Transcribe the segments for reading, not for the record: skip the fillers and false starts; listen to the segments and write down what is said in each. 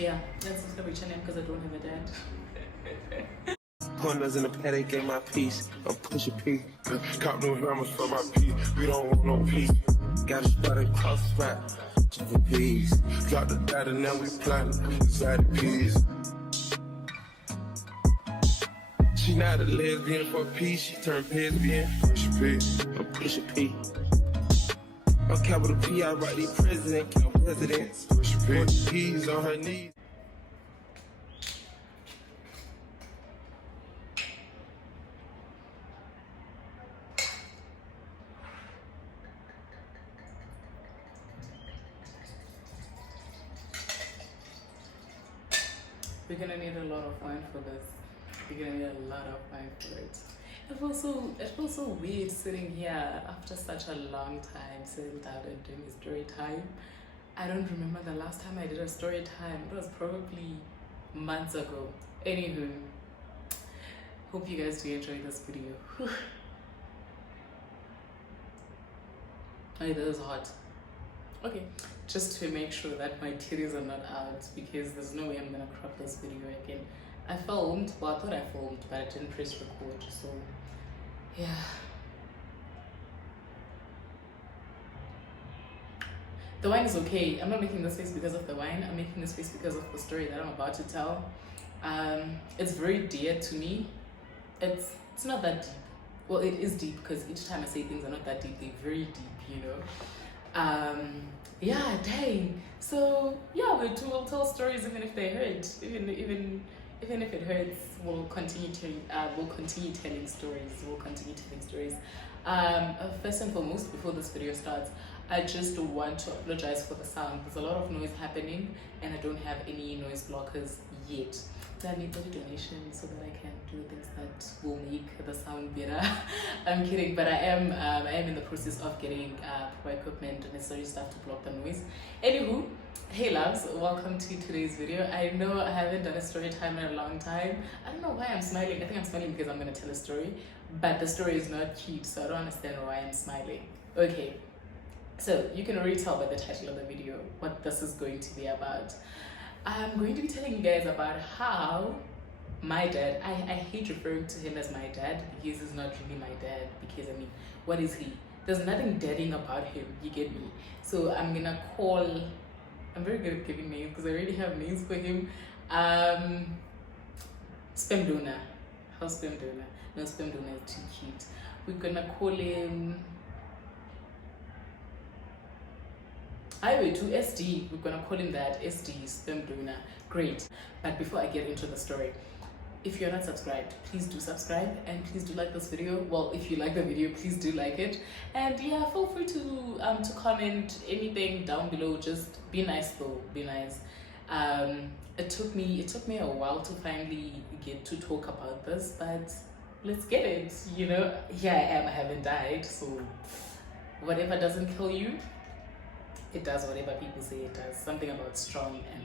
Yeah, that's also reach name because I don't have a dad. Partners in the paddock, get my piece. I'm pushing P. Cop new hammers for my P. We don't want no peace. Got a spot and cross spot. Just a piece. Got the data, now we plotting. Inside the peas. She not a lesbian for peace. She turned lesbian. Push a P. I'm pushing P. I'm capital P. I write the president. Count presidents. Push a P. P's on her knees. We're gonna need a lot of wine for this. We're gonna need a lot of wine for it. It feels so weird sitting here after such a long time sitting down and doing a story time. I don't remember the last time I did a story time. It was probably months ago. Anywho, hope you guys do enjoy this video. Oh, that is hot. Okay, just to make sure that my titties are not out, because there's no way I'm gonna crop this video again. I filmed, well, I thought I filmed, but I didn't press record, so yeah. The wine is okay. I'm not making this face because of the wine. I'm making this face because of the story that I'm about to tell. It's very dear to me. It's not that deep. Well, it is deep because each time I say things are not that deep, they're very deep, you know. Yeah, dang. So yeah, we'll tell stories even if they hurt. Even if it hurts, we'll continue telling stories. First and foremost, before this video starts, I just want to apologize for the sound. There's a lot of noise happening and I don't have any noise blockers yet. I need the donation so that I can do things that will make the sound better. I'm kidding, but I am in the process of getting proper equipment and necessary stuff to block the noise. Anywho, hey loves, welcome to today's video. I know I haven't done a story time in a long time. I don't know why I'm smiling. I think I'm smiling because I'm gonna tell a story, but the story is not cute, so I don't understand why I'm smiling. Okay, so you can already tell by the title of the video what this is going to be about. I'm going to be telling you guys about how my dad, I hate referring to him as my dad because he's not really my dad, because I mean, what is he? There's nothing dadding about him, you get me? So I'm very good at giving names because I already have names for him. Sperm donor. How's sperm donor? No, sperm donor is too cute. We're gonna call him Highway to SD, we're gonna call him that, SD, sperm donor. Great. But before I get into the story, if you're not subscribed, please do subscribe and please do like this video. Well, if you like the video, please do like it. And yeah, feel free to comment anything down below. Just be nice though, be nice. It took me a while to finally get to talk about this, but let's get it, you know. Here I am, I haven't died, so whatever doesn't kill you, it does whatever people say it does. Something about strong and.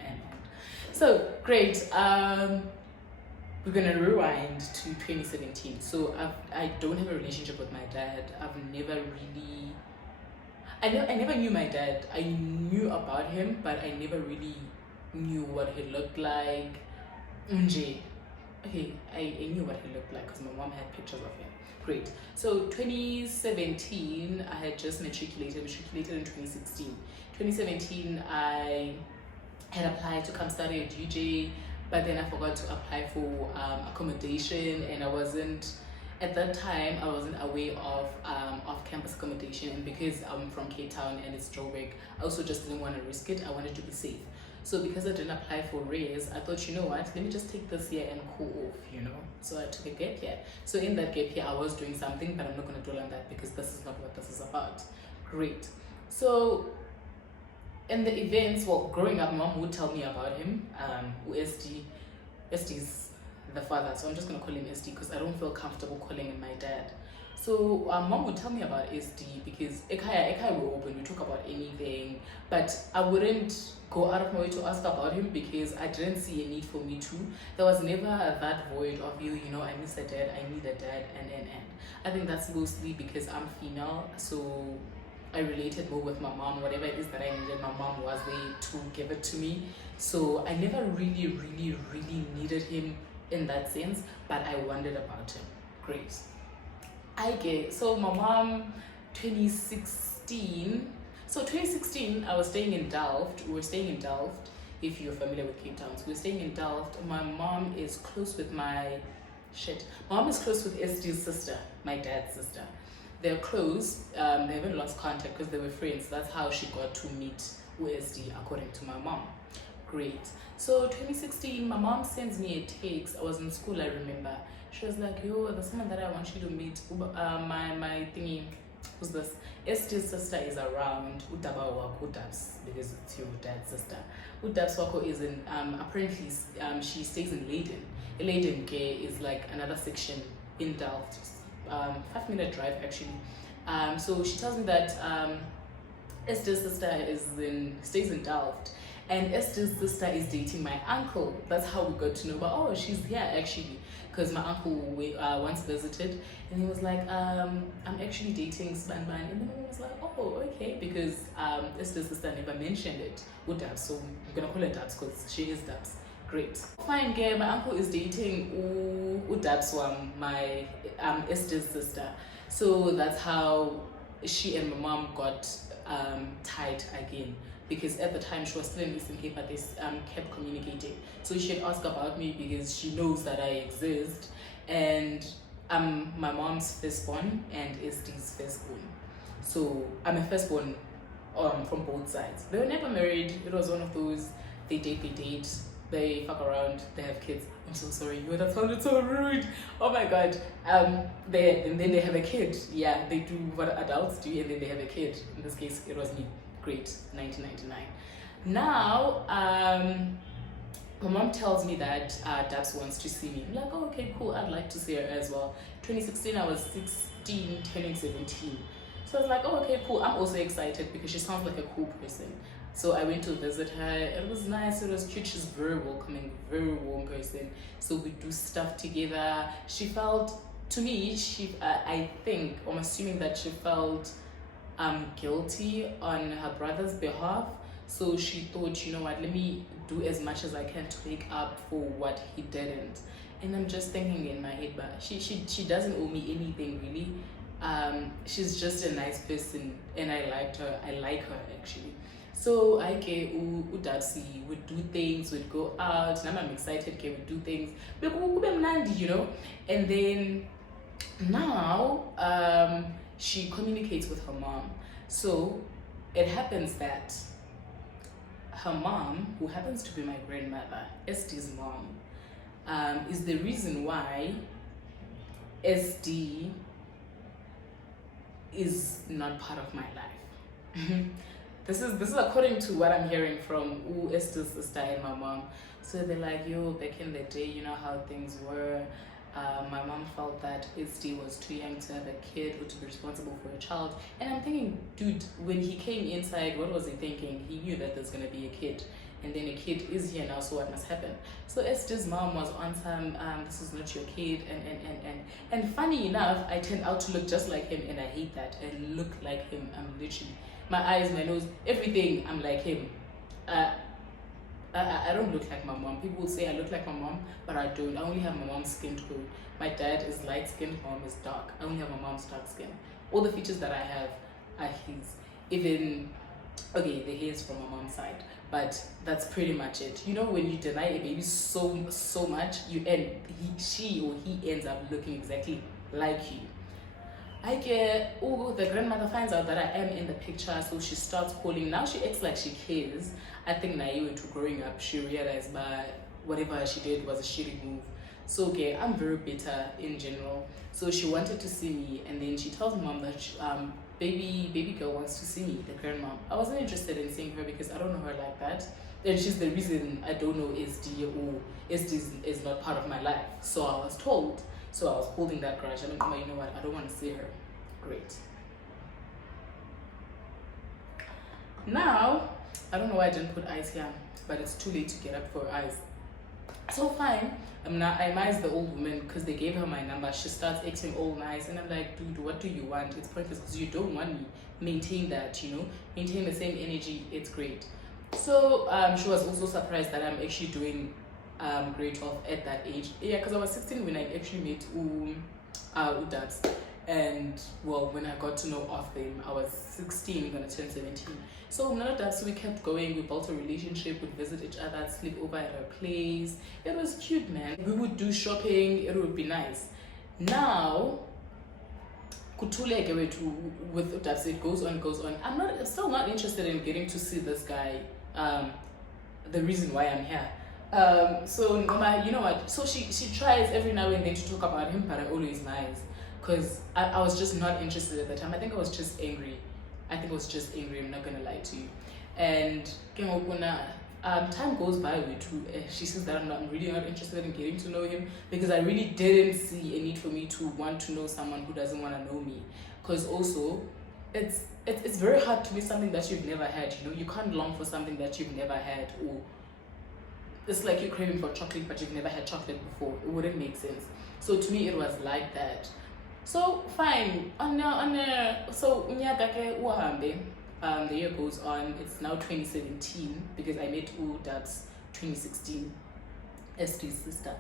So great. We're gonna rewind to 2017. So I don't have a relationship with my dad. I never knew my dad. I knew about him, but I never really knew what he looked like. Okay, I knew what he looked like because my mom had pictures of him. Great. So 2017, I had just matriculated in 2016. 2017, I had applied to come study at UJ, but then I forgot to apply for accommodation, and at that time I wasn't aware of off-campus accommodation, and because I'm from Cape Town and it's Joburg, I also just didn't want to risk it. I wanted to be safe. So because I didn't apply for raise, I thought, you know what, let me just take this year and cool off, you know. So I took a gap year. So in that gap year, I was doing something, but I'm not going to dwell on that because this is not what this is about. Great. So in the events, well, growing up, mom would tell me about him. SD's the father, so I'm just going to call him SD because I don't feel comfortable calling him my dad. So mom would tell me about SD because Ekaya were open, we talk about anything, but I wouldn't go out of my way to ask about him because I didn't see a need for me to. There was never that void of you know, I miss a dad, I need a dad, and. I think that's mostly because I'm female, so I related more with my mom. Whatever it is that I needed, my mom was there to give it to me. So I never really needed him in that sense, but I wondered about him. Great. So my mom, 2016. So 2016, I was staying in Delft. We were staying in Delft. If you're familiar with Cape Town, so we're staying in Delft. My mom is close with my mom is close with Este's sister, my dad's sister. They're close. They haven't lost contact because they were friends. That's how she got to meet Este, according to my mom. Great. So 2016, my mom sends me a text. I was in school, I remember. She was like, yo, there's someone that I want you to meet. My thingy, who's this? Este's sister is around. Udaba wako Udabs, because it's your dad's sister. Udabs wako is in, apparently, she stays in Leiden. Leiden is like another section in Delft. 5-minute drive actually. So she tells me that Esther's sister stays in Delft, and Esther's sister is dating my uncle. That's how we got to know. But oh, she's here actually, because my uncle once visited, and he was like, I'm actually dating Span, and then I was like, oh, okay, because Esther's sister never mentioned it with Dabs, so we're gonna call her Dabs because she is Dabs. Great. Fine, girl. My uncle is dating Udabswam, my Esther's sister. So that's how she and my mom got tied again. Because at the time she was still in Eastern Cape, but they kept communicating. So she had asked about me because she knows that I exist, and I'm my mom's firstborn and Esther's firstborn. So I'm a firstborn from both sides. They were never married. It was one of those they date. They fuck around, they have kids. I'm so sorry, you would have sounded so rude. Oh my god. And then they have a kid. Yeah, they do what adults do, and then they have a kid. In this case, it was me. Great, 1999. Now, my mom tells me that Dabs wants to see me. I'm like, oh, okay, cool. I'd like to see her as well. 2016, I was 16, turning 17. So I was like, oh, okay, cool. I'm also excited because she sounds like a cool person. So I went to visit her. It was nice. It was cute. She's very welcoming, very warm person. So we do stuff together. She felt, to me, I think, I'm assuming that she felt guilty on her brother's behalf. So she thought, you know what, let me do as much as I can to make up for what he didn't. And I'm just thinking in my head, but she doesn't owe me anything really. She's just a nice person, and I liked her. I like her actually. So I Udapsi would do things, would go out, and I'm excited, we would do things, you know. And then now she communicates with her mom. So it happens that her mom, who happens to be my grandmother, Este's mom, is the reason why SD is not part of my life. This is according to what I'm hearing from Esther's sister and my mom. So they're like, yo, back in the day, you know how things were. My mom felt that Este was too young to have a kid or to be responsible for a child. And I'm thinking, dude, when he came inside, what was he thinking? He knew that there's gonna be a kid. And then a kid is here now, so what must happen? So Esther's mom was on some, this is not your kid, and funny enough, I turned out to look just like him, and I hate that. I look like him. I'm literally, my eyes, my nose, everything, I'm like him. I don't look like my mom. People will say I look like my mom, but I don't. I only have my mom's skin tone. My dad is light skinned, my mom is dark. I only have my mom's dark skin. All the features that I have are his. Even, okay, the hair is from my mom's side, but that's pretty much it. You know, when you deny a baby so much, she or he ends up looking exactly like you. The grandmother finds out that I am in the picture, so she starts calling. Now she acts like she cares. I think naive to growing up, she realized by whatever she did was a shitty move. So okay, I'm very bitter in general. So she wanted to see me, and then she tells mom that baby girl wants to see me, the grandma. I wasn't interested in seeing her because I don't know her like that. And she's the reason I don't know SD, or SD is not part of my life. So I was told. So I was holding that grudge. I don't know, you know what, I don't want to see her. Great. Now, I don't know why I didn't put eyes here, but it's too late to get up for eyes. So fine. I admire the old woman because they gave her my number. She starts acting all nice, and I'm like, dude, what do you want? It's pointless because you don't want me. Maintain that, maintain the same energy. It's great. So she was also surprised that I'm actually doing grade 12 at that age. Yeah, because I was 16 when I actually met Udats. And well, when I got to know of them, I was 16, gonna turn 17. So none of that, so we kept going, we built a relationship, we'd visit each other, sleep over at her place. It was cute, man. We would do shopping, it would be nice. Now, Kutuleke with Udats, it goes on. I'm still not interested in getting to see this guy, the reason why I'm here. So you know what? So she tries every now and then to talk about him, but I always lies. Because I was just not interested at the time. I think I was just angry. I'm not gonna lie to you. And time goes by with she says that I'm really not interested in getting to know him because I really didn't see a need for me to want to know someone who doesn't want to know me. Because also, it's very hard to miss something that you've never had. You can't long for something that you've never had, or it's like you're craving for chocolate but you've never had chocolate before. It wouldn't make sense. So to me, it was like that. So fine. So the year goes on. It's now 2017 because I met that's 2016. SD's sister.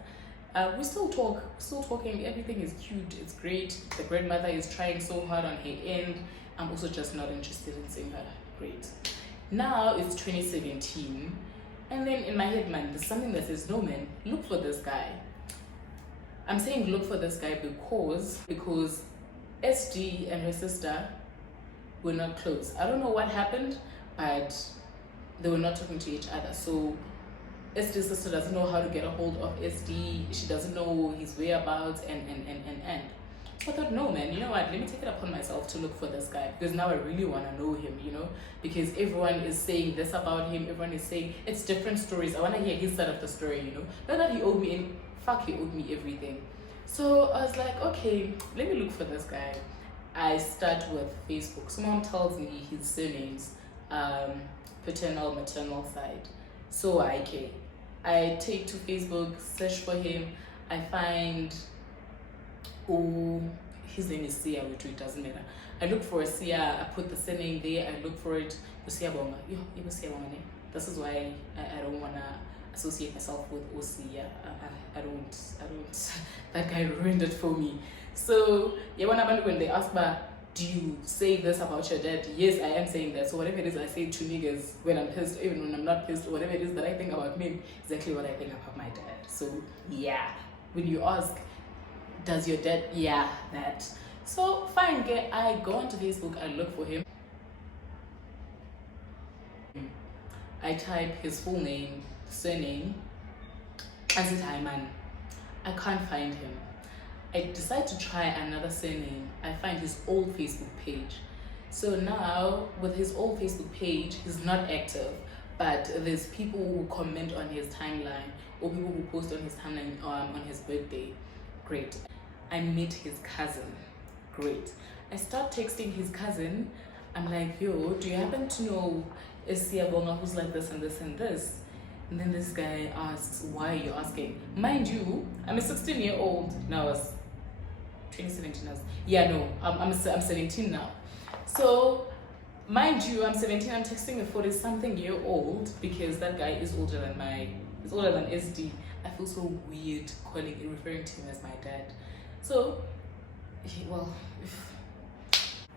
We still talking. Everything is cute. It's great. The grandmother is trying so hard on her end. I'm also just not interested in seeing her. Great. Now it's 2017, and then in my head, man, there's something that says, no, man, look for this guy. I'm saying look for this guy because SD and her sister were not close. I don't know what happened, but they were not talking to each other. So SD's sister doesn't know how to get a hold of SD. She doesn't know his whereabouts and. So I thought, no, man, you know what? Let me take it upon myself to look for this guy because now I really want to know him, because everyone is saying this about him. Everyone is saying it's different stories. I want to hear his side of the story, Not that he owed me any. Fuck, he owed me everything. So I was like, okay, let me look for this guy. I start with Facebook. Someone tells me his surnames, paternal, maternal side. So I take to Facebook, search for him. I find, his name is Sia, which it doesn't matter. I look for a Sia, I put the surname there, I look for it. Sia Bonga. This is why I don't want to associate myself with Osia. I don't. That guy ruined it for me. So when they ask me, do you say this about your dad? Yes, I am saying that. So whatever it is I say to niggas when I'm pissed, even when I'm not pissed, whatever it is that I think about me, exactly what I think about my dad. So yeah, when you ask, does your dad? Yeah, that. So fine, I go onto Facebook, I look for him. I type his full name, surname. I said, hi man, I can't find him. I decide to try another surname. I find his old Facebook page. So now with his old Facebook page, he's not active, but there's people who comment on his timeline or people who post on his timeline on his birthday. Great. I meet his cousin. Great. I start texting his cousin. I'm like, yo, do you happen to know Sia Bonga who's like this and this and this? And then this guy asks, why are you asking? Mind you, I'm a 16-year-old. Now it's 2017. I'm 17 now. So, mind you, I'm 17. I'm texting a 40-something-year-old because that guy is older than SD. I feel so weird referring to him as my dad. So,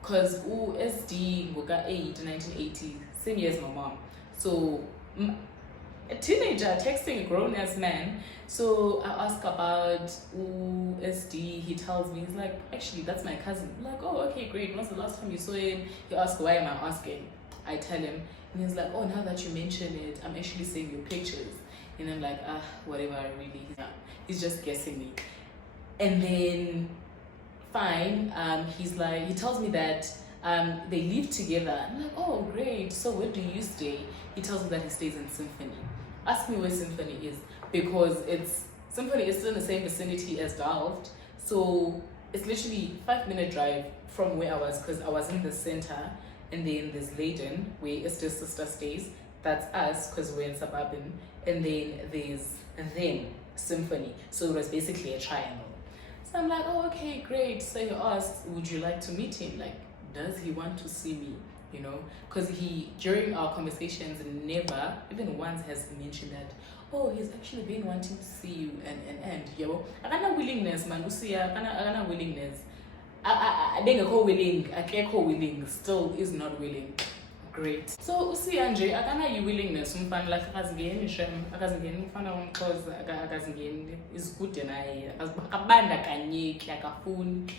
because SD Ngoga 8, 1980, same year as my mom. So a teenager texting a grown-ass man. So I ask about SD. He tells me, he's like, actually, that's my cousin. I'm like, oh, okay, great. When's the last time you saw him? He asks, why am I asking? I tell him, and he's like, oh, now that you mention it, I'm actually seeing your pictures. And I'm like, whatever, he's just guessing me. And then, fine, he's like, he tells me that they live together. I'm like, oh, great. So where do you stay? He tells me that he stays in Symphony. Ask me where Symphony is, because Symphony is still in the same vicinity as Delft. So it's literally 5-minute drive from where I was, because I was in the center, and then there's Leiden, where Esther's sister stays. that's us because we're in suburban, and then there's them symphony. So it was basically a triangle. So I'm like, oh, okay, great. So he asked, would you like to meet him? Like, does he want to see me? You know, because he, during our conversations, never, even once, has mentioned that, oh, he's actually been wanting to see you, and yo, I got no willingness, man. I got no willingness. I didn't go willing, I can't go willing, still is not willing. Great. So usiya nje akanayo willingness umfana like akazingeni shem akazingeni umfana womxhosa akazingeni is good naye akabandakanyeki akafuni.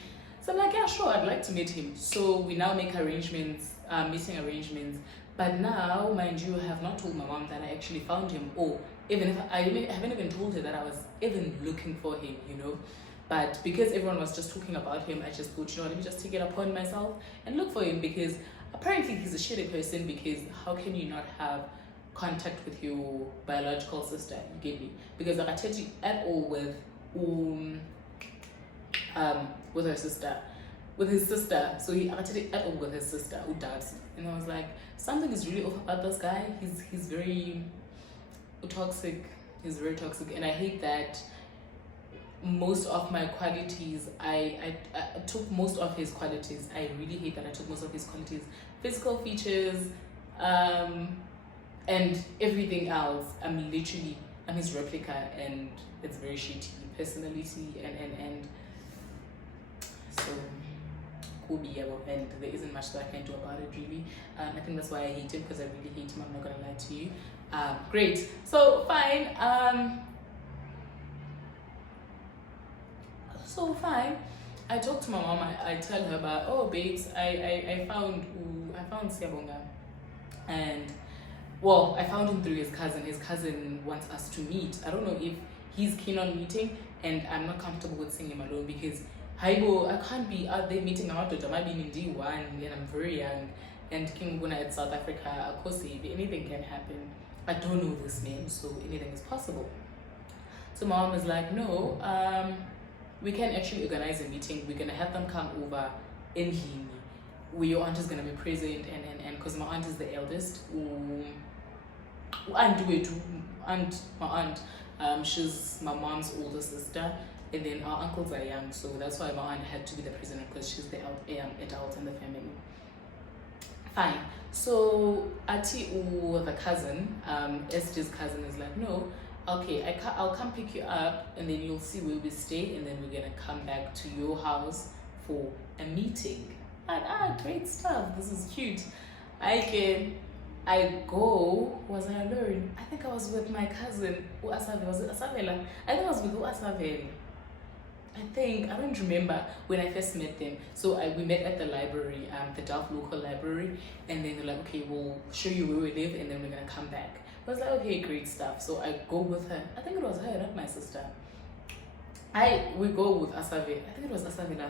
So I'm like, yeah, sure, I'd like to meet him. So we now make arrangements, meeting arrangements. But now, mind you, I have not told my mom that I actually found him, or even if I haven't even told her that I was even looking for him, you know. But because everyone was just talking about him, I just thought, you know, let me just take it upon myself and look for him, because apparently he's a shitty person, because how can you not have contact with your biological sister? You get me? Because like I tell you at all with her sister, with his sister. So he acted at all with his sister who died. And I was like, something is really off about this guy. He's very toxic. He's very toxic, and I hate that most of my qualities, I took most of his qualities. I really hate that I took most of his qualities, physical features, and everything else. I'm his replica, and it's very shitty personality, and so and there isn't much that I can do about it really. I think that's why I hate him, because I really hate him. I'm not gonna lie to you. Great, so fine. So fine. I talk to my mom. I tell her about, oh babes, I found Siyabonga, and well, I found him through his cousin. His cousin wants us to meet. I don't know if he's keen on meeting, and I'm not comfortable with seeing him alone, because I can't be out there meeting out with might be in D1 and I'm very young, and King Guna at South Africa, of course anything can happen. I don't know this name, so anything is possible. So my mom is like, no, we can actually organize a meeting. We're gonna have them come over in Hini, where your aunt is gonna be present, and because my aunt is the eldest, my aunt, she's my mom's older sister, and then our uncles are young, so that's why my aunt had to be the president, because she's the adult in the family. Fine. So Ati, the cousin, Esther's cousin, is like, no, okay, I'll come pick you up, and then you'll see where we stay, and then we're gonna come back to your house for a meeting. Like, great stuff. This is cute. I go. Was I alone? I think I was with my cousin. Was it Asavela? I think I was with Asavela. I don't remember when I first met them. So we met at the library, the Delft local library, and then they're like, okay, we'll show you where we live, and then we're gonna come back. I was like, okay, great stuff. So I go with her. I think it was her, not my sister. We go with Asave. I think it was Asavela.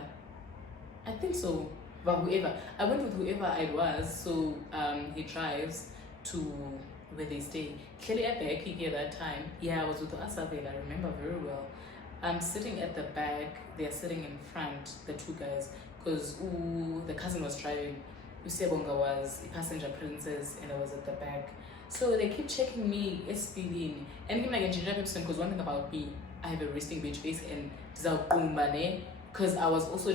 I think so. But whoever. I went with whoever I was. So he drives to where they stay. Clearly at Becky that time. Yeah, I was with Asavela. I remember very well. I'm sitting at the back, they're sitting in front, the two guys, because the cousin was driving. Usebonga was a passenger princess, and I was at the back. So they keep checking me, SPV, and him like because one thing about me, I have a resting bitch face, and because I was also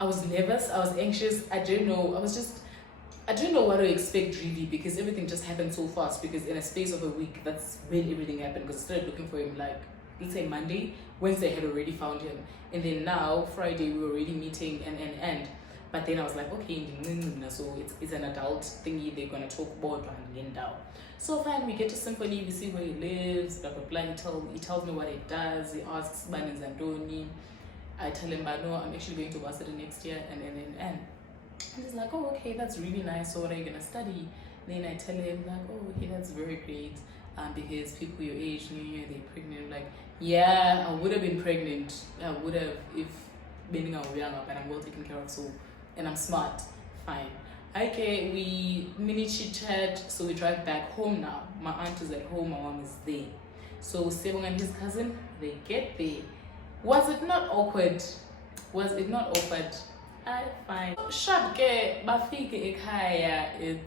I was nervous, I was anxious, I didn't know what to expect really, because everything just happened so fast, because in a space of a week, that's when everything happened, because I started looking for him like, let's say Monday, Wednesday I had already found him, and then now Friday we were already meeting and but then I was like, okay, so it's an adult thingy, they're gonna talk about and down. So fine, we get to Symphony, we see where he lives, blah blah blah. He tells me what he does, he asks Banin Zandoni. I tell him, no, I'm actually going to Varsity next year, and he's like, oh, okay, that's really nice, so what are you gonna study? Then I tell him like, oh, okay, that's very great. Because people your age, they're pregnant. Like, yeah, I would have been pregnant. I would have if being young up and I'm well taken care of. So, and I'm smart. Fine. Okay, we mini chit chat. So we drive back home now. My aunt is at home. My mom is there. So Sebong and his cousin, they get there. Was it not awkward? Fine. Sharp ke bafike ekhaya. It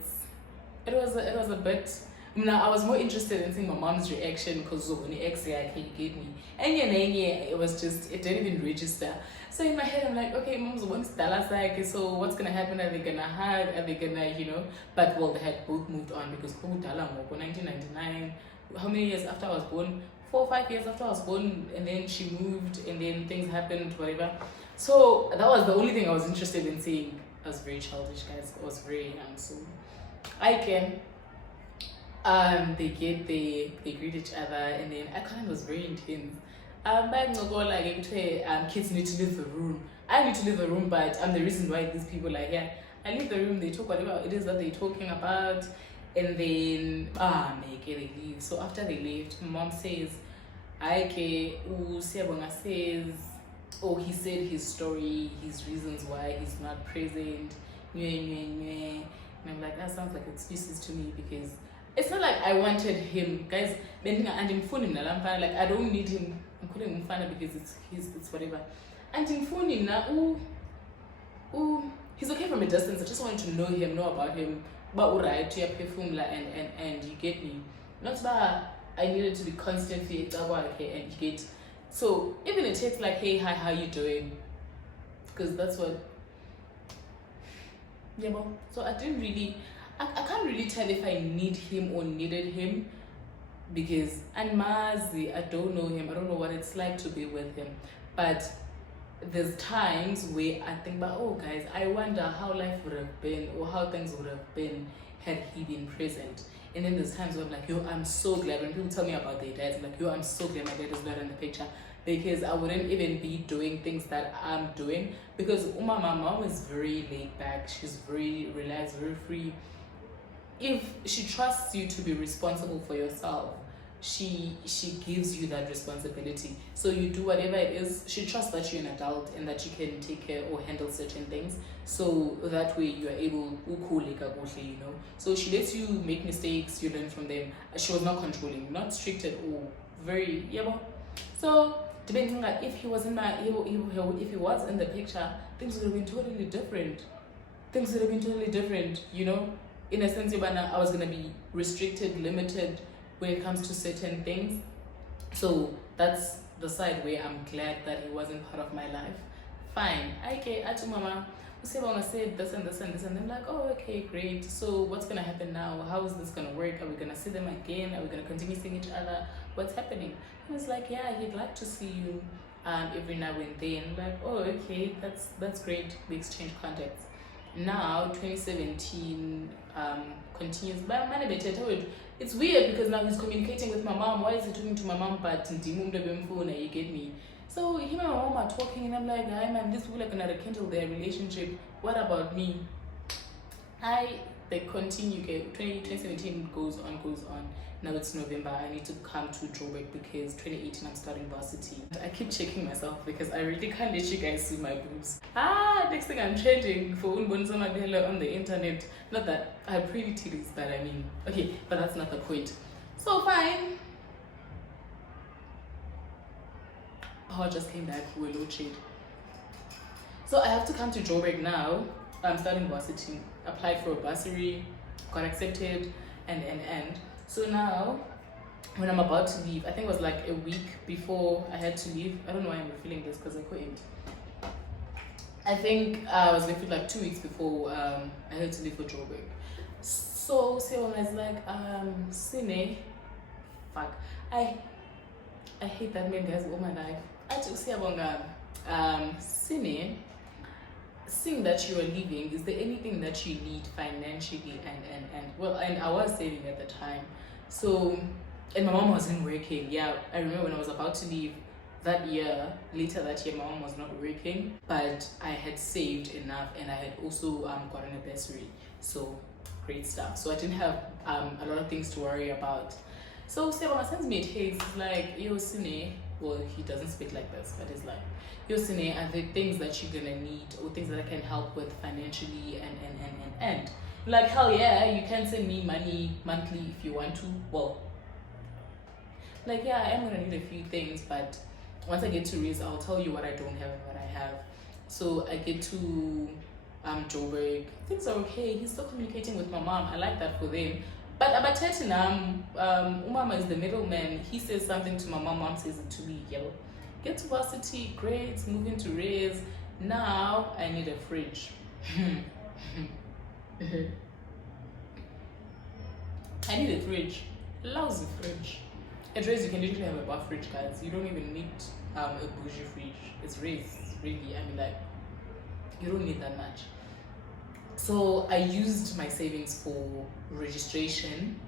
was a bit. Now I was more interested in seeing my mom's reaction because when the ex yeah, you get me. And it was just, it didn't even register. So in my head I'm like, okay, mom's wants Dallas like, so what's gonna happen? Are they gonna hug? Are they gonna, but well, they had both moved on because 1999, how many years after I was born? 4 or 5 years after I was born, and then she moved, and then things happened, whatever. So that was the only thing I was interested in seeing. I was very childish, guys. I was very young, so I can. They greet each other, and then I kind of was very intense. Back no go like kids need to leave the room. I need to leave the room, but I'm the reason why these people are here. I leave the room, they talk whatever it is that they're talking about, and then they leave. So after they left, my mom says, Siyabonga says, oh, he said his story, his reasons why he's not present. And I'm like, that sounds like excuses to me because it's not like I wanted him, guys. And in phone like I don't need him. I'm calling him Fana because it's whatever. And in phone he's okay from a distance. I just wanted to know him, know about him. But alright, to perfume and you get me. Not that I needed to be constantly okay and you get. So even it takes like, hey, hi, how you doing? Because that's what. Yeah, but so I didn't really. I can't really tell if I need him or needed him because and Mazi, I don't know him. I don't know what it's like to be with him. But there's times where I think about, oh guys, I wonder how life would have been or how things would have been had he been present. And then there's times where I'm like, yo, I'm so glad when people tell me about their dads, I'm like, yo, I'm so glad my dad is not in the picture because I wouldn't even be doing things that I'm doing because my mom is very laid back. She's very relaxed, very free. If she trusts you to be responsible for yourself, she gives you that responsibility. So you do whatever it is. She trusts that you're an adult and that you can take care or handle certain things. So that way you are able to So she lets you make mistakes, you learn from them. She was not controlling, not strict at all. Very So depending on if he was in my if he was in the picture, things would have been totally different. In a sense, I was going to be restricted, limited when it comes to certain things. So that's the side where I'm glad that he wasn't part of my life. Fine. Okay, I told Mama, I said this and this and this, and I'm like, oh, okay, great. So what's going to happen now? How is this going to work? Are we going to see them again? Are we going to continue seeing each other? What's happening? He was like, yeah, he'd like to see you every now and then. I'm like, oh, okay, that's great. We exchange contacts. Now 2017 continues, but it's weird because now he's communicating with my mom. Why is he talking to my mom but you get me? So him and my mom are talking and I'm like, hi man, this people are gonna rekindle their relationship. What about me? They continue. 2017 goes on. Now it's November. I need to come to Joburg because 2018 I'm starting varsity. I keep checking myself because I really can't let you guys see my boobs. Next thing I'm changing for Unbonzoma Bella on the internet. Not that I have pretty titties, but I mean, okay, but that's not the point. So fine. Power just came back. We're low shade. So I have to come to Joburg now. I'm starting varsity. Applied for a bursary, got accepted, and. So now, when I'm about to leave, I think it was like a week before I had to leave. I don't know why I'm feeling this because I couldn't. I think I was left with like 2 weeks before I had to leave for Joburg. So I was like, Sine, fuck. I hate that man, guys, all my life. I took Siyabonga, Sine, seeing that you are leaving, is there anything that you need financially and I was saving at the time. So, and my mom wasn't working. Yeah, I remember when I was about to leave later that year, my mom was not working, but I had saved enough and I had also gotten a bursary. So, great stuff. So I didn't have a lot of things to worry about. So Siyabonga sends me a text like, yo, Sine, well, he doesn't speak like this, but it's like, yo, Sine, are there things that you're gonna need or things that I can help with financially and like, hell yeah, you can send me money monthly if you want to. Well, like, yeah, I am gonna need a few things, but once I get to Riz, I'll tell you what I don't have and what I have. So I get to Joburg, things are okay. He's still communicating with my mom. I like that for them. But abathethi umama is the middleman. He says something to my mom says it to me. Yellow. Get to varsity, great, move into res. Now I need a fridge. I need a fridge. Lousy fridge. At res you can literally have a bar fridge, guys. You don't even need a bougie fridge. It's res, really. I mean, like, you don't need that much. So I used my savings for registration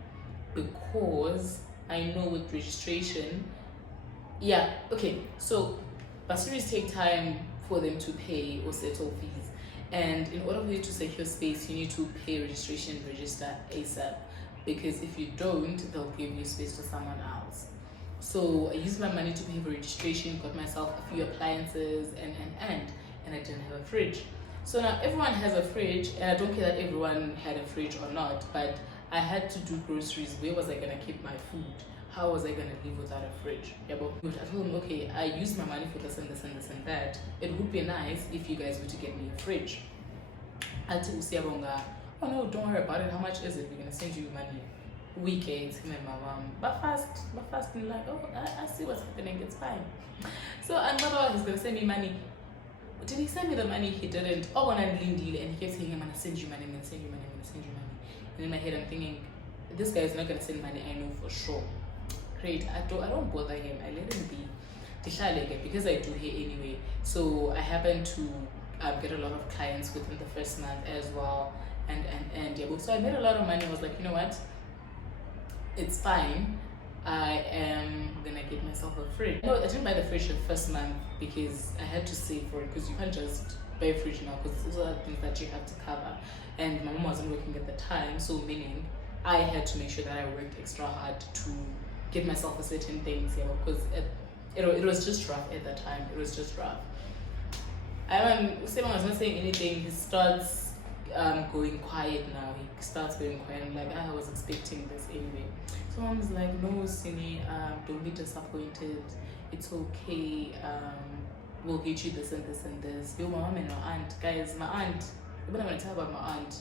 because I know with registration, yeah, okay, so bursaries take time for them to pay or settle fees, and in order for you to secure space you need to pay registration, register ASAP, because if you don't they'll give you space to someone else. So I used my money to pay for registration, got myself a few appliances and I didn't have a fridge. So now everyone has a fridge, and I don't care that everyone had a fridge or not, but I had to do groceries. Where was I gonna keep my food? How was I gonna live without a fridge? Yeah, but I told him, okay, I used my money for this and this and this and that. It would be nice if you guys were to get me a fridge. I told Usiyabonga, oh no, don't worry about it. How much is it? We're gonna send you money. Weekends, him and my mom. But fast, and like, oh, I see what's happening. It's fine. So another he's gonna send me money. Did he send me the money? He didn't. Oh, when I leaned deal, and he kept saying, I'm gonna send you money, I'm gonna send you money, I'm gonna send you money. And in my head, I'm thinking, this guy is not gonna send money. I know for sure. Great. I don't bother him. I let him be. Because I do hair anyway. So I happened to get a lot of clients within the first month as well, and yeah. So I made a lot of money. I was like, you know what? It's fine. I am gonna get myself a fridge. No, I didn't buy the fridge the first month because I had to save for it, because you can't just buy a fridge now because those are things that you have to cover. And my mom wasn't working at the time, so meaning I had to make sure that I worked extra hard to get myself a certain things, you know, because it was just rough at the time. It was just rough. Simon was not saying anything. He starts going quiet now. He starts going quiet. I'm like, I was expecting this anyway. So mom's like, no, Sini, don't be disappointed. It's okay. We'll get you this and this and this. Yo, my mom and my aunt, guys, my aunt. I'm gonna tell about my aunt,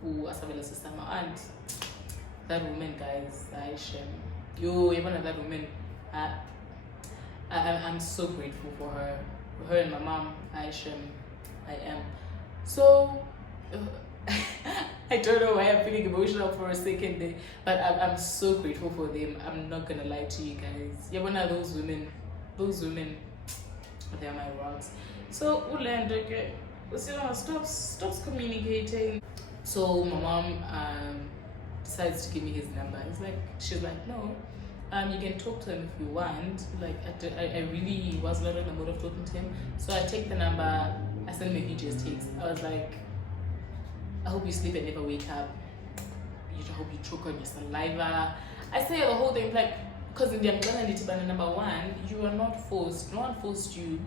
who Asabella sister. My aunt, that woman, guys, I shame. Yo, even that woman, I'm so grateful for her. Her and my mom, I am. So I don't know why I'm feeling emotional for a second there, but I'm so grateful for them. I'm not gonna lie to you guys. Yeah, one of those women, they're my rocks. So stops communicating. So my mom decides to give me his number. She's like, no, you can talk to him if you want. Like, I really was not in the mood of talking to him. So I take the number, I send him a video text. I was like, I hope you sleep and never wake up. I hope you choke on your saliva. I say the whole thing, like, because in the Amgana number one, you are not forced. No one forced you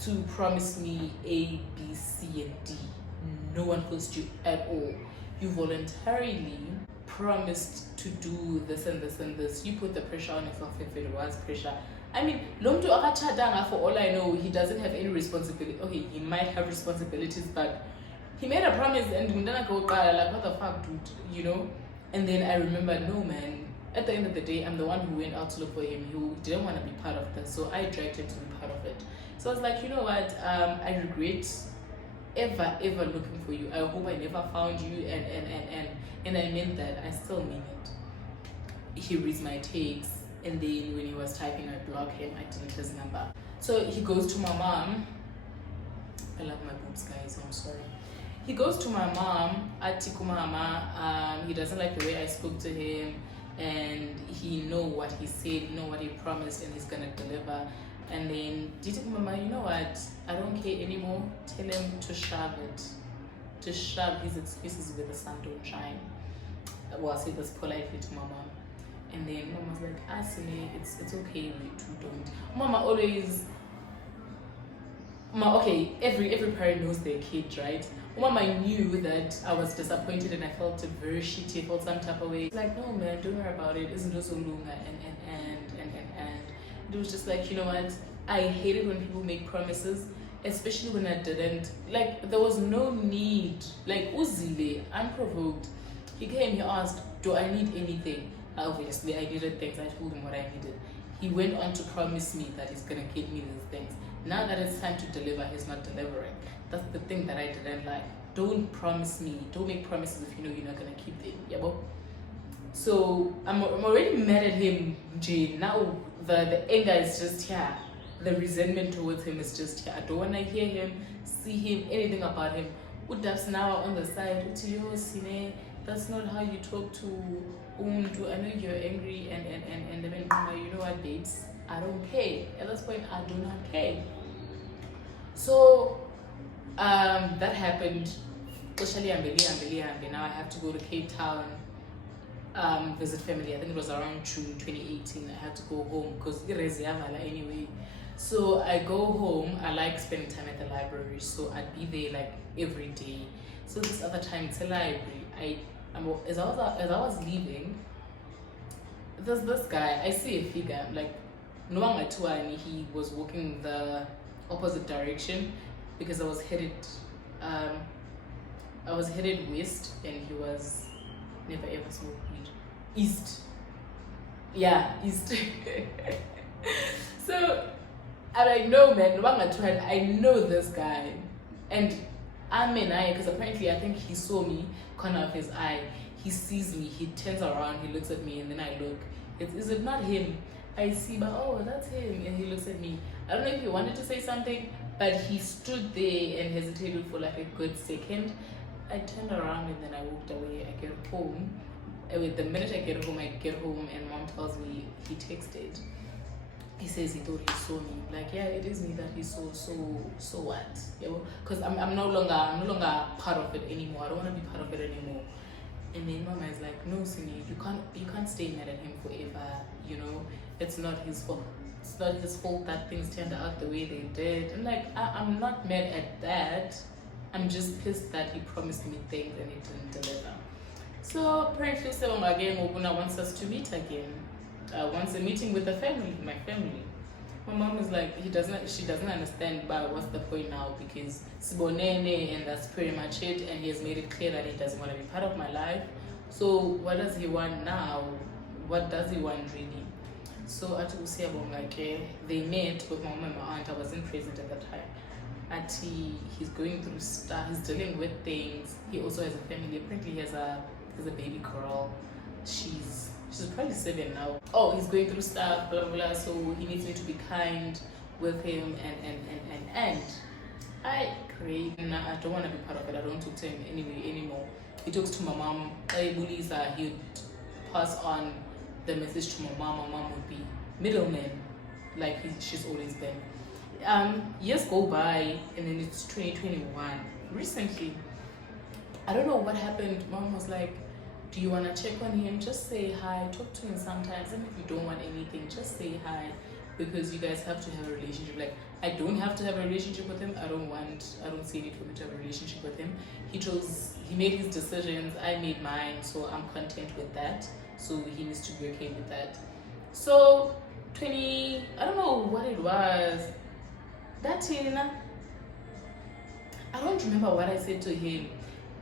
to promise me A, B, C, and D. No one forced you at all. You voluntarily promised to do this and this and this. You put the pressure on yourself if it was pressure. I mean, Lomtu Akachadanga, for all I know, he doesn't have any responsibility. Okay, he might have responsibilities, but he made a promise and then I go, like, what the fuck, dude, you know? And then I remember, no, man, at the end of the day, I'm the one who went out to look for him. He didn't want to be part of this, so I dragged him to be part of it. So I was like, you know what, I regret ever looking for you. I hope I never found you, and I meant that. I still mean it. He reads my takes, and then when he was typing, I block him. I delete his number. So he goes to my mom. I love my boobs, guys, so I'm sorry. He goes to my mom at Tikumama. He doesn't like the way I spoke to him, and he know what he said, he know what he promised, and he's gonna deliver. And then Tikumama, you know what? I don't care anymore. Tell him to shove it, to shove his excuses where the sun don't shine. Well, I say this politely to my mom. And then mom was like, Asini, it's okay, we don't. Mama always. Okay, every parent knows their kid, right? Mama knew that I was disappointed and I felt very shitty, felt some type of way. Like, no man, don't worry about it. Isn't so long and it was just like, you know what? I hate it when people make promises, especially when I didn't. Like, there was no need. Like, Uzile, unprovoked. He came, he asked, do I need anything? Obviously, I needed things. I told him what I needed. He went on to promise me that he's gonna get me these things. Now that it's time to deliver, he's not delivering. That's the thing that I didn't like. Don't promise me. Don't make promises if you know you're not gonna keep them. Yeah, but so I'm already mad at him, Jane. Now the anger is just here. The resentment towards him is just here. I don't wanna hear him, see him, anything about him. Udabs now on the side. That's not how you talk to Umuntu. I know you're angry and then you know what, babes? I don't care. At this point, I do not care. So that happened. Especially now I have to go to Cape Town, visit family. I think it was around June 2018. I had to go home because anyway. So I go home. I like spending time at the library, so I'd be there like every day. So this other time it's a library. As I was leaving, there's this guy. I see a figure. I'm like, and he was walking the opposite direction because I was headed west, and he was never ever smoked weed. East. Yeah, east. So I'm like, no man, I know this guy. And because apparently I think he saw me, corner of his eye. He sees me, he turns around, he looks at me, and then I look. Is it not him? I see, but oh, that's him. And he looks at me. I don't know if he wanted to say something, but he stood there and hesitated for like a good second. I turned around and then I walked away. I get home. The minute I get home, and mom tells me he texted. He says he thought he saw me. Like, yeah, it is me that he saw. So what? Because I'm no longer part of it anymore. I don't want to be part of it anymore. And then mama is like, no, Sini, you can't stay mad at him forever. It's not his fault. It's not his fault that things turned out the way they did. I'm like, I'm not mad at that. I'm just pissed that he promised me things and he didn't deliver. So apparently Sebonga again wants us to meet again. Wants a meeting with my family. My mom is like, she doesn't understand, but what's the point now? Because Sibonene, and that's pretty much it, and he has made it clear that he doesn't want to be part of my life. So what does he want now? What does he want really? So they met with my mom and my aunt. I wasn't present at that time. He's going through stuff, he's dealing with things. He also has a family. Apparently he has a baby girl. She's probably 7 now. Oh, he's going through stuff, blah, blah, blah. So he needs me to be kind with him and I don't want to be part of it. I don't talk to him anymore. He talks to my mom. He'd pass on the message to my mom. My mom would be middleman, like she's always been. Years go by, and then it's 2021. Recently, I don't know what happened. Mom was like, do you want to check on him? Just say hi. Talk to him sometimes. And if you don't want anything, just say hi. Because you guys have to have a relationship. Like, I don't have to have a relationship with him. I don't see any for me to have a relationship with him. He made his decisions. I made mine. So I'm content with that. So he needs to be okay with that. So, I don't know what it was. I don't remember what I said to him.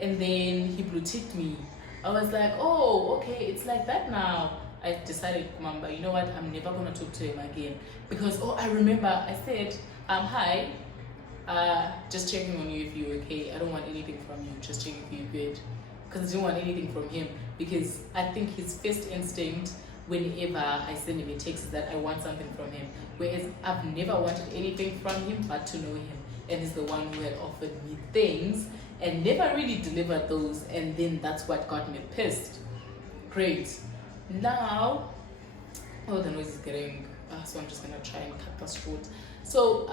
And then he blue ticked me. I was like, oh, okay, it's like that now. I decided, Kumamba, you know what? I'm never going to talk to him again. Because, I remember I said, hi, just checking on you if you're okay. I don't want anything from you. Just checking if you're good. Because I didn't want anything from him. Because I think his first instinct whenever I send him a text is that I want something from him. Whereas I've never wanted anything from him but to know him. And he's the one who had offered me things and never really delivered those, and then that's what got me pissed. Great. Now, the noise is getting, so I'm just gonna try and cut this short. So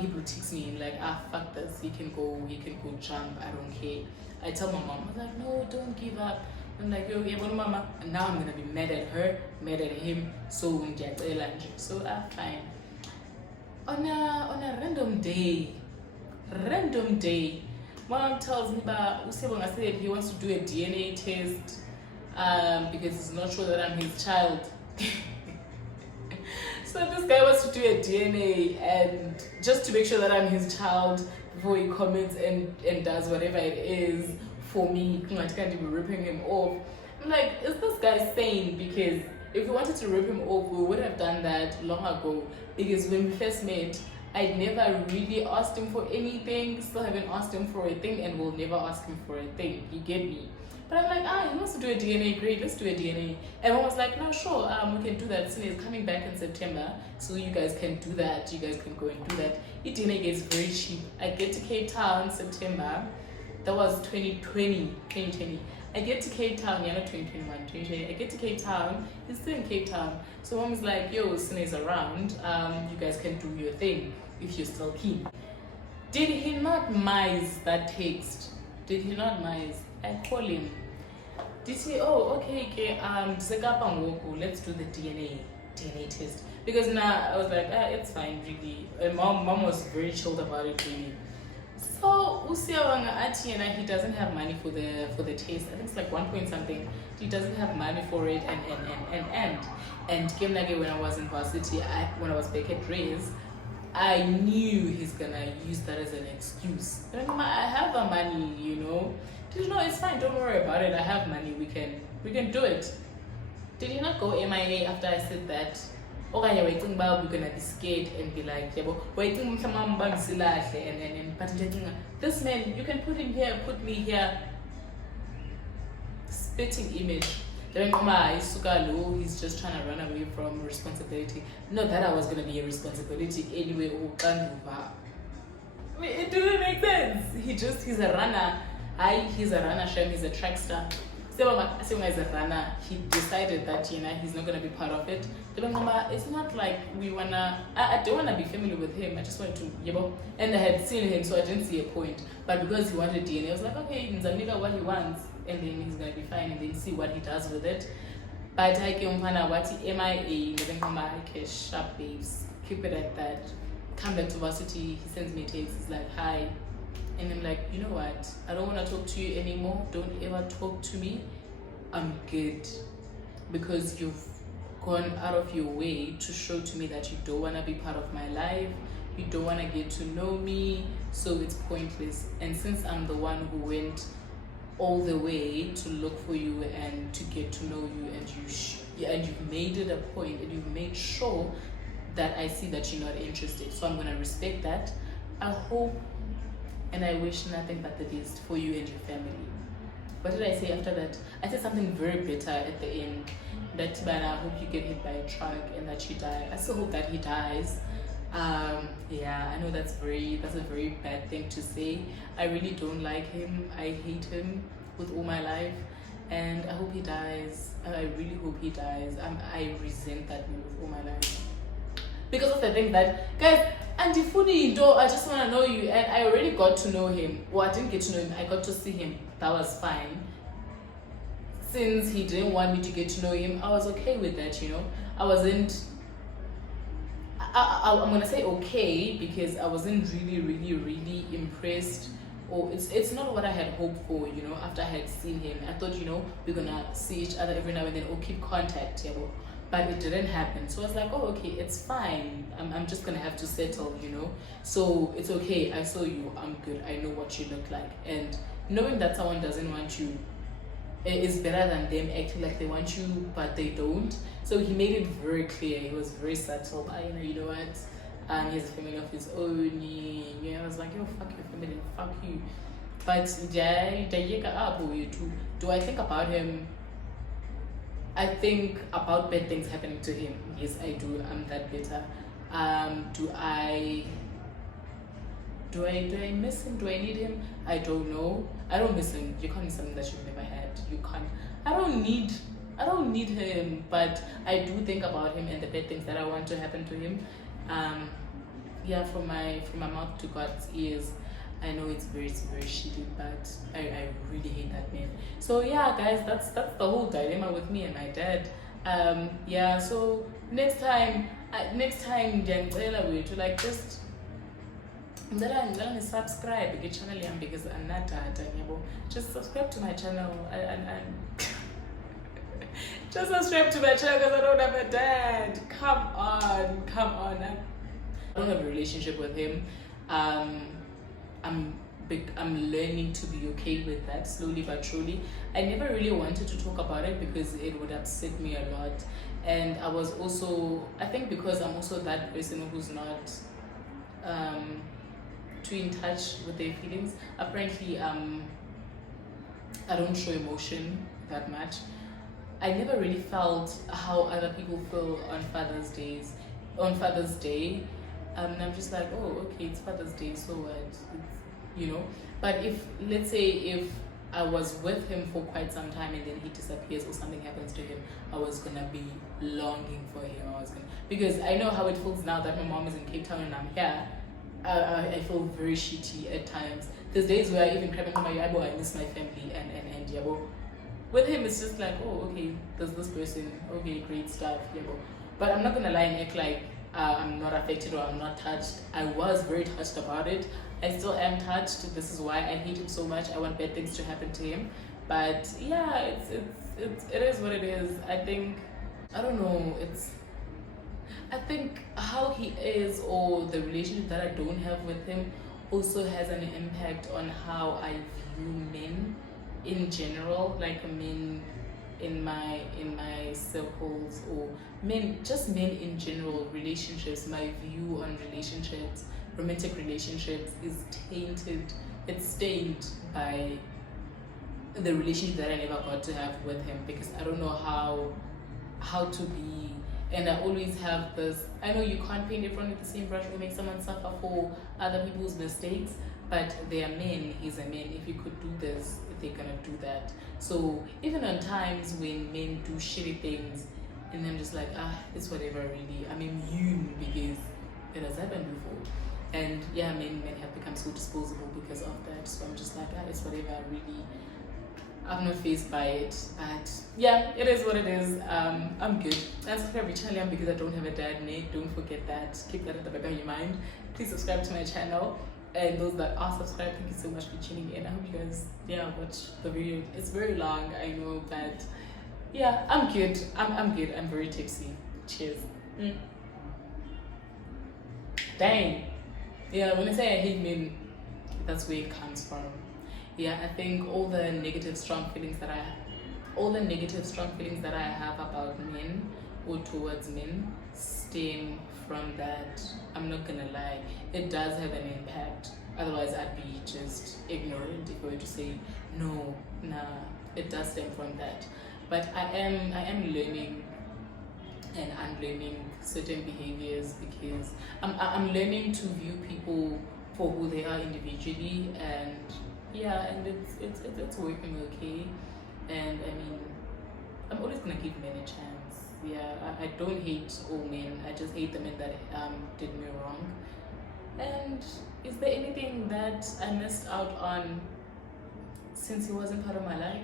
he boutiques me like, fuck this, he can go jump, I don't care. I tell my mom, I'm like, no, don't give up. I'm like, yo, yeah, mama. And now I'm gonna be mad at her, mad at him, so fine. On a random day, mom tells me about Usebonga said he wants to do a DNA test because he's not sure that I'm his child. So this guy wants to do a DNA and just to make sure that I'm his child before he comments and does whatever it is for me. I can't even ripping him off. like, is this guy sane? Because if we wanted to rip him off, we would have done that long ago. Because when we first met, I'd never really asked him for anything, still haven't asked him for a thing, and will never ask him for a thing. You get me? But I'm like, he wants to do a DNA, great, let's do a DNA. And I was like, no, sure, we can do that. Since he's coming back in September, so you guys can do that, you guys can go and do that. DNA gets very cheap. I get to Cape Town September, that was 2020. I get to Cape Town, yeah, not 2021, 2020. I get to Cape Town, he's still in Cape Town. So mom's like, yo, Sine is around, you guys can do your thing if you're still keen. Did he not mize that text? Did he not mize? I call him. Did he, okay, let's do the DNA test. Because now I was like, it's fine, really. And mom was very chilled about it, really. So Usiawanga Atiana, he doesn't have money for the test. I think it's like 1 point something. He doesn't have money for it and Kemnage, when I was in varsity, when I was back at Reyes, I knew he's gonna use that as an excuse. I have the money, you know. Did you know it's fine, don't worry about it. I have money, we can do it. Did you not go MIA after I said that? Okay, waiting about we're gonna be scared and be like, waiting and but this man, you can put him here, put me here. Spitting image. He's just trying to run away from responsibility. Not that I was gonna be a responsibility anyway. I mean, it didn't make sense. He's a runner. He's a runner, Shem, he's a track star. So as a runner, he decided that he's not gonna be part of it. It's not like we wanna. I don't wanna be familiar with him. I just wanted to, and I had seen him, so I didn't see a point. But because he wanted DNA, I was like, okay, he's what he wants, and then he's gonna be fine, and then see what he does with it. But I came what MIA, okay, sharp babes, keep it at that. Come back to varsity, he sends me a text, he's like, hi. And I'm like, you know what? I don't want to talk to you anymore. Don't ever talk to me. I'm good. Because you've gone out of your way to show to me that you don't want to be part of my life. You don't want to get to know me. So it's pointless. And since I'm the one who went all the way to look for you and to get to know you, and you've made it a point, and you've made sure that I see that you're not interested. So I'm going to respect that. I hope and I wish nothing but the best for you and your family. What did I say after that? I said something very bitter at the end. That I hope you get hit by a truck and that you die. I still hope that he dies. Yeah, I know that's a very bad thing to say. I really don't like him. I hate him with all my life, and I hope he dies. I really hope he dies. I resent that man with all my life. Because of the thing that, guys, Auntie Funi, I just want to know you, and I already got to know him. Well, I didn't get to know him, I got to see him. That was fine. Since he didn't want me to get to know him, I was okay with that, I wasn't, I'm going to say okay, because I wasn't really impressed, or it's not what I had hoped for, after I had seen him. I thought, we're going to see each other every now and then, or keep contact, but it didn't happen. So I was like, oh, okay, it's fine. I'm just gonna have to settle, So it's okay. I saw you. I'm good. I know what you look like. And knowing that someone doesn't want you is better than them acting like they want you, but they don't. So he made it very clear. He was very subtle. You know what? He has a family of his own. I was like, yo, fuck your family, fuck you. But do I think about him? I think about bad things happening to him. Yes, I do. I'm that bitter. Do I miss him? Do I need him? I don't know. I don't miss him. You can't miss something that you've never had. You can't. I don't need him, but I do think about him and the bad things that I want to happen to him. From my mouth to God's ears. I know it's very shitty, but I really hate that man. So yeah, guys, that's the whole dilemma with me and my dad. So next time ngiyangicela wethu, like, just subscribe to channel yam, because I'm not dad. Just subscribe to my channel. Just subscribe to my channel, because I don't have a dad. Come on. I don't have a relationship with him. I'm I'm learning to be okay with that slowly but surely. I never really wanted to talk about it because it would upset me a lot, and I was also, I think because I'm also that person who's not too in touch with their feelings. Apparently, I don't show emotion that much. I never really felt how other people feel on Father's Day. And I'm just like, oh, okay, it's Father's Day, so what? It's, you know. But if, let's say, if I was with him for quite some time and then he disappears or something happens to him, I was gonna be longing for him. Because I know how it feels now that my mom is in Cape Town and I'm here. I feel very shitty at times. There's days where I even cry to my yabo, I miss my family and yabo. With him, it's just like, oh, okay, there's this person, okay, great stuff, yabo. But I'm not gonna lie and act like I'm not affected or I'm not touched. I was very touched about it. I still am touched. This is why I hate him so much. I want bad things to happen to him. But yeah, it is what it is. I think, I don't know, I think how he is or the relationship that I don't have with him also has an impact on how I view men in general, like men in my circles, or men in general, relationships. My view on relationships, romantic relationships, is tainted. It's stained by the relationship that I never got to have with him, because I don't know how to be. And I always have this, I know you can't paint everyone with the same brush or make someone suffer for other people's mistakes, but they are men, he's a man. If you could do this, they're gonna do that. So even on times when men do shitty things, and I'm just like, it's whatever really. I'm immune because it has happened before. And yeah, men have become so disposable because of that. So I'm just like, it's whatever really. I'm not faced by it, but yeah, it is what it is. I'm good. And subscribe to my channel because I don't have a dad, Nate. Don't forget that. Keep that at the back of your mind. Please subscribe to my channel. And those that are subscribed, thank you so much for tuning in. I hope you guys, watch the video. It's very long, I know, but yeah, I'm good. I'm good. I'm very tipsy. Cheers. Dang. Yeah, when I say I hate men, that's where it comes from. Yeah, I think all the negative strong feelings that I have about men or towards men stem from that. I'm not gonna lie, it does have an impact. Otherwise I'd be just ignorant if I were to say no, it does stem from that. But I am learning and unlearning certain behaviors, because I'm learning to view people for who they are individually, and yeah, and it's working okay. And I mean, I'm always gonna give men a chance. Yeah, I don't hate all men. I just hate the men that did me wrong. And is there anything that I missed out on since he wasn't part of my life?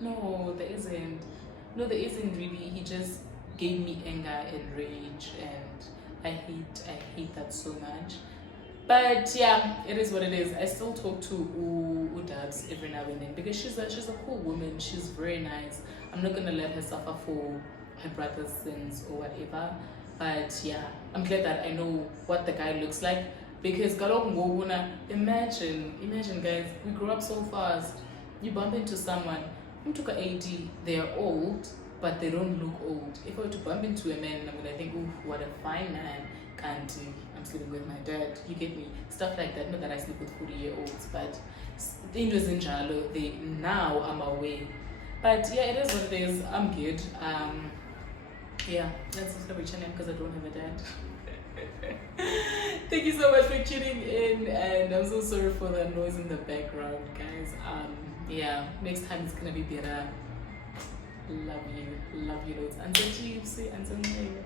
No, there isn't. No, there isn't really. He just gave me anger and rage, and I hate that so much. But yeah, it is what it is. I still talk to Udabs every now and then because she's a cool woman. She's very nice. I'm not gonna let her suffer for her brother's sins or whatever. But yeah, I'm glad that I know what the guy looks like, because imagine guys, we grew up so fast. You bump into someone who took a 80, they're old, but they don't look old. If I were to bump into a man, I'm gonna think, ooh, what a fine man. Can't I'm sleeping with my dad, you get me? Stuff like that. Not that I sleep with 40-year-olds, but in Jalo, now I'm away. But yeah, it is what it is. I'm good. Yeah, let's subscribe to my channel because I don't have a dad. Thank you so much for tuning in, and I'm so sorry for the noise in the background, guys. Yeah, next time it's gonna be better. Love you loads. Until you see, until you.